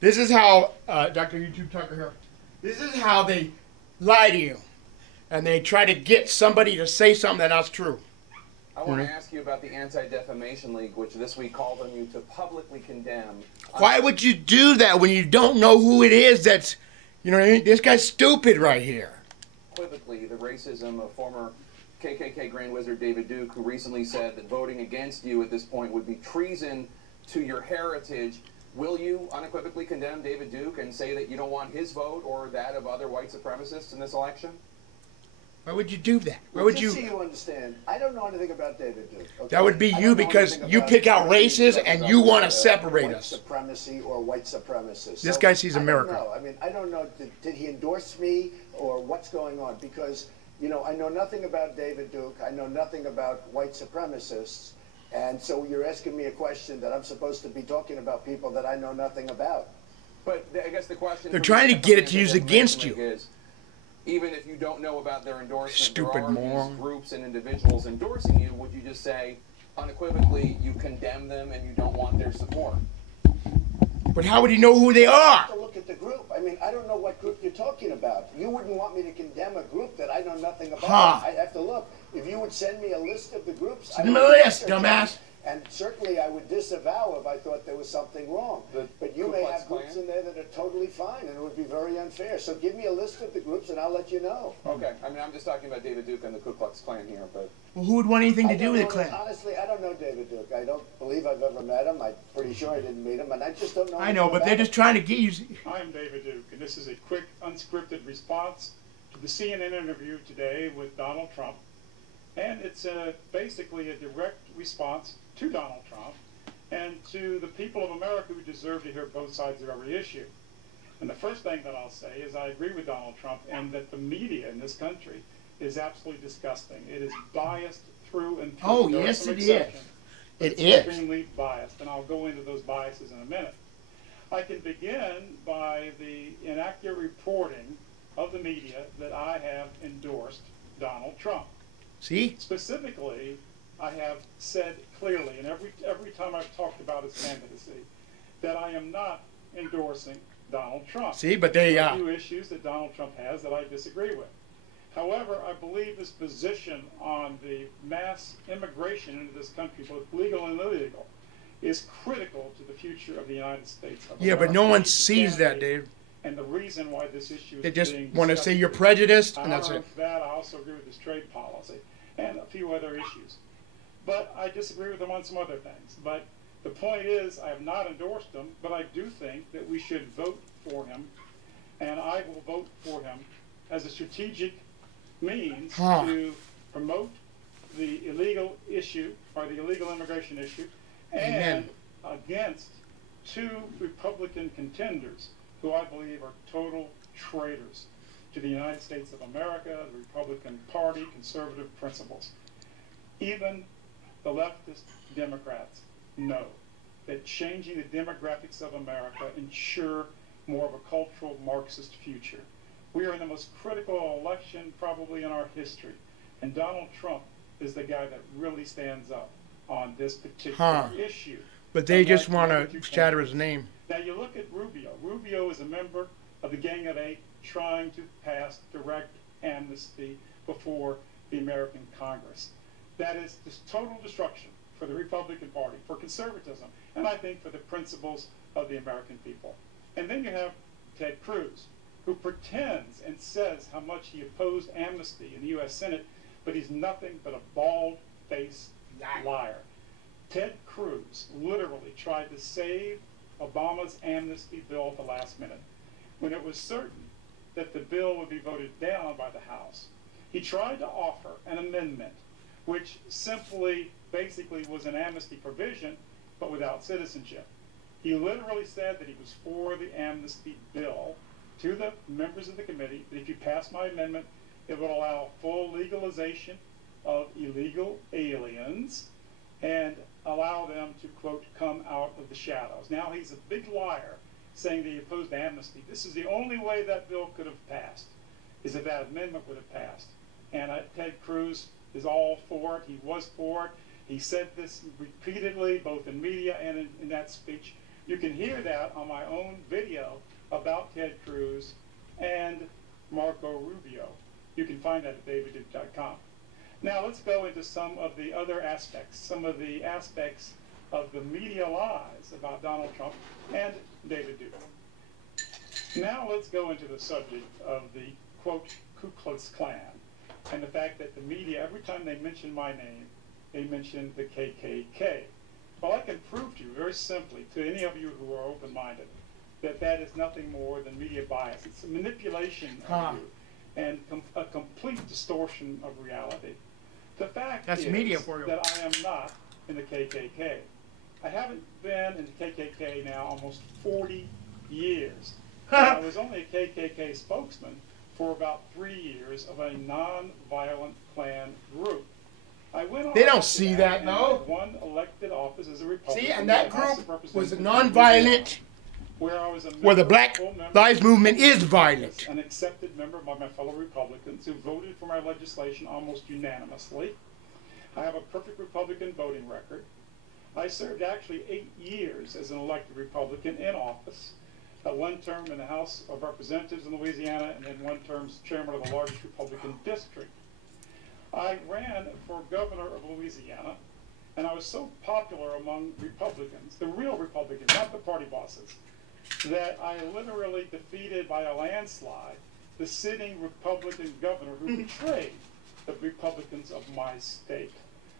This is how, Dr. YouTube Tucker here, this is how they lie to you. And they try to get somebody to say something that's true. I want to ask you about the Anti-Defamation League, which this week called on you to publicly condemn. Why would you do that when you don't know who it is that's, you know what I mean? This guy's stupid right here. Unequivocally, the racism of former KKK Grand Wizard David Duke, who recently said that voting against you at this point would be treason to your heritage. Will you unequivocally condemn David Duke and say that you don't want his vote or that of other white supremacists in this election? Why would you do that? Why Well, would just you? so you understand, I don't know anything about David Duke. Okay? That would be I you don't know because anything you about pick out races and you want to white separate us. Supremacy or white supremacists. This So, guy sees I America. don't know. I mean, I don't know. Did he endorse me or what's going on? Because, you know, I know nothing about David Duke. I know nothing about white supremacists. And so you're asking me a question that I'm supposed to be talking about people that I know nothing about. But I guess the question... They're trying to get it to use against you. Is, even if you don't know about their endorsement, Stupid there are moron. these groups and individuals endorsing you, would you just say, unequivocally, you condemn them and you don't want their support? But how would he know who they I are? have to look at the group. I mean, I don't know what group you're talking about. You wouldn't want me to condemn a group that I know nothing about. Huh. I have to look. If you would send me a list of the groups, Send him a list, dumbass. And certainly I would disavow if I thought there was something wrong. But you may have groups in there that are totally fine, and it would be very unfair. So give me a list of the groups, and I'll let you know. Okay. I mean, I'm just talking about David Duke and the Ku Klux Klan here, but... Well, who would want anything to do with the Klan? Honestly, I don't know David Duke. I don't believe I've ever met him. I'm pretty sure I didn't meet him, and I just don't know. I know, but they're just trying to get you. I'm David Duke, and this is a quick, unscripted response to the CNN interview today with Donald Trump. And it's basically a direct response to Donald Trump and to the people of America who deserve to hear both sides of every issue. And the first thing that I'll say is I agree with Donald Trump and that the media in this country is absolutely disgusting. It is biased through and through. Oh, There are yes, some it is. exceptions, but It it's is. extremely biased, and I'll go into those biases in a minute. I can begin by the inaccurate reporting of the media that I have endorsed Donald Trump. See? Specifically, I have said clearly, and every time I've talked about his candidacy, that I am not endorsing Donald Trump. See, but they, There are a few issues that Donald Trump has that I disagree with. However, I believe his position on the mass immigration into this country, both legal and illegal, is critical to the future of the United States of Yeah, but America. no one He's a sees that, candidate, Dave. And the reason why this issue They is just being want to say discussed you're here. prejudiced, and that's However, it. that I also agree with his trade policy and a few other issues. But I disagree with him on some other things. But the point is, I have not endorsed him, but I do think that we should vote for him, and I will vote for him as a strategic means to promote the illegal issue, or the illegal immigration issue, and against two Republican contenders who I believe are total traitors to the United States of America, the Republican Party, conservative principles. Even the leftist Democrats know that changing the demographics of America ensure more of a cultural Marxist future. We are in the most critical election probably in our history, and Donald Trump is the guy that really stands up on this particular issue. But they just want to shatter his name. Now you look at Rubio. Rubio is a member of the Gang of Eight trying to pass direct amnesty before the American Congress. That is just total destruction for the Republican Party, for conservatism, and I think for the principles of the American people. And then you have Ted Cruz, who pretends and says how much he opposed amnesty in the U.S. Senate, but he's nothing but a bald-faced liar. Ted Cruz literally tried to save Obama's amnesty bill at the last minute. When it was certain that the bill would be voted down by the House, he tried to offer an amendment which simply, basically was an amnesty provision, but without citizenship. He literally said that he was for the amnesty bill to the members of the committee, that if you pass my amendment, it would allow full legalization of illegal aliens and allow them to, quote, come out of the shadows. Now he's a big liar saying that he opposed amnesty. This is the only way that bill could have passed, is if that amendment would have passed. And Ted Cruz is all for it. He was for it. He said this repeatedly, both in media and in that speech You can hear that on my own video about Ted Cruz and Marco Rubio. You can find that at davidduke.com. Now let's go into some of the other aspects, some of the aspects of the media lies about Donald Trump and David Duke. Now let's go into the subject of the, quote, Ku Klux Klan, and the fact that the media, every time they mention my name, they mention the KKK. Well, I can prove to you very simply, to any of you who are open-minded, that that is nothing more than media bias. It's a manipulation of you and a complete distortion of reality. The fact is media for you. that I am not in the KKK. I haven't been in the KKK now almost 40 years. I was only a KKK spokesman for about 3 years of a non-violent Klan group. I went on They don't see that, and no. had one elected office as a Republican. See, and that in the House group of was Representatives non-violent, where I was a where the member, Black full member Lives of Movement the is violent. An accepted member by my fellow Republicans who voted for my legislation almost unanimously. I have a perfect Republican voting record. I served actually 8 years as an elected Republican in office. One term in the House of Representatives in Louisiana, and then one term as chairman of the largest Republican district. I ran for governor of Louisiana, and I was so popular among Republicans, the real Republicans, not the party bosses, that I literally defeated by a landslide the sitting Republican governor who betrayed the Republicans of my state.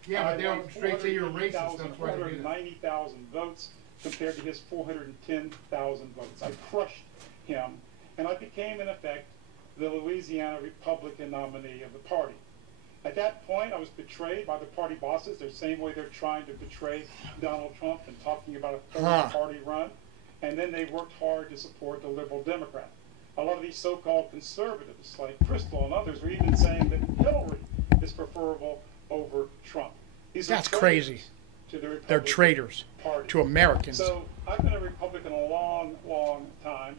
Yeah, but I they won don't straight say you're racist. That's why they do that. 490,000 votes compared to his 410,000 votes. I crushed him, and I became, in effect, the Louisiana Republican nominee of the party. At that point, I was betrayed by the party bosses, the same way they're trying to betray Donald Trump and talking about a third party run. And then they worked hard to support the liberal Democrat. A lot of these so-called conservatives, like Crystal and others, were even saying that Hillary is preferable over Trump. That's crazy. To the They're traitors Party. to Americans. So I've been a Republican a long, long time.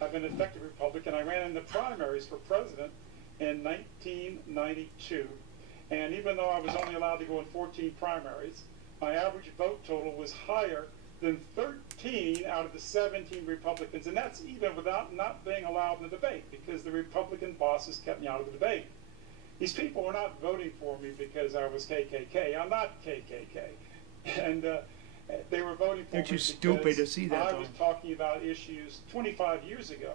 I've been an effective Republican. I ran in the primaries for president in 1992. And even though I was only allowed to go in 14 primaries, my average vote total was higher than 13 out of the 17 Republicans. And that's even without not being allowed in the debate, because the Republican bosses kept me out of the debate. These people were not voting for me because I was KKK. I'm not KKK. And they were voting for me too stupid to see that, I was talking about issues 25 years ago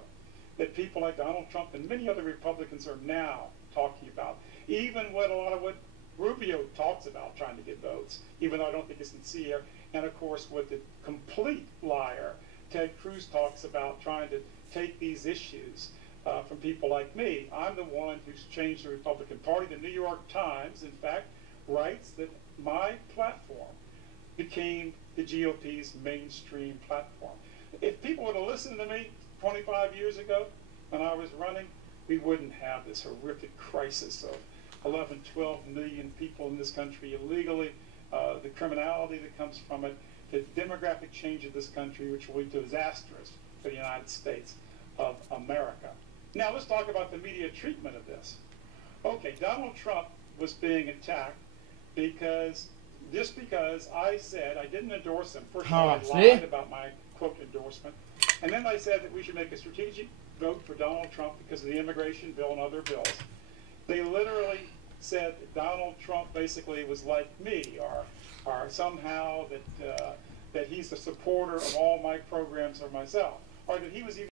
that people like Donald Trump and many other Republicans are now talking about. Even what a lot of what Rubio talks about trying to get votes, even though I don't think it's sincere. And of course, what the complete liar Ted Cruz talks about trying to take these issues from people like me. I'm the one who's changed the Republican Party. The New York Times, in fact, writes that my platform became the GOP's mainstream platform. If people would have listened to me 25 years ago when I was running, we wouldn't have this horrific crisis of 11, 12 million people in this country illegally, the criminality that comes from it, the demographic change of this country, which will lead to disastrous for the United States of America. Now let's talk about the media treatment of this. Okay, Donald Trump was being attacked because I said I didn't endorse him. First of all, I lied about my quote endorsement, and then I said that we should make a strategic vote for Donald Trump because of the immigration bill and other bills. They literally said that Donald Trump basically was like me, or somehow that he's the supporter of all my programs or myself, or that he was even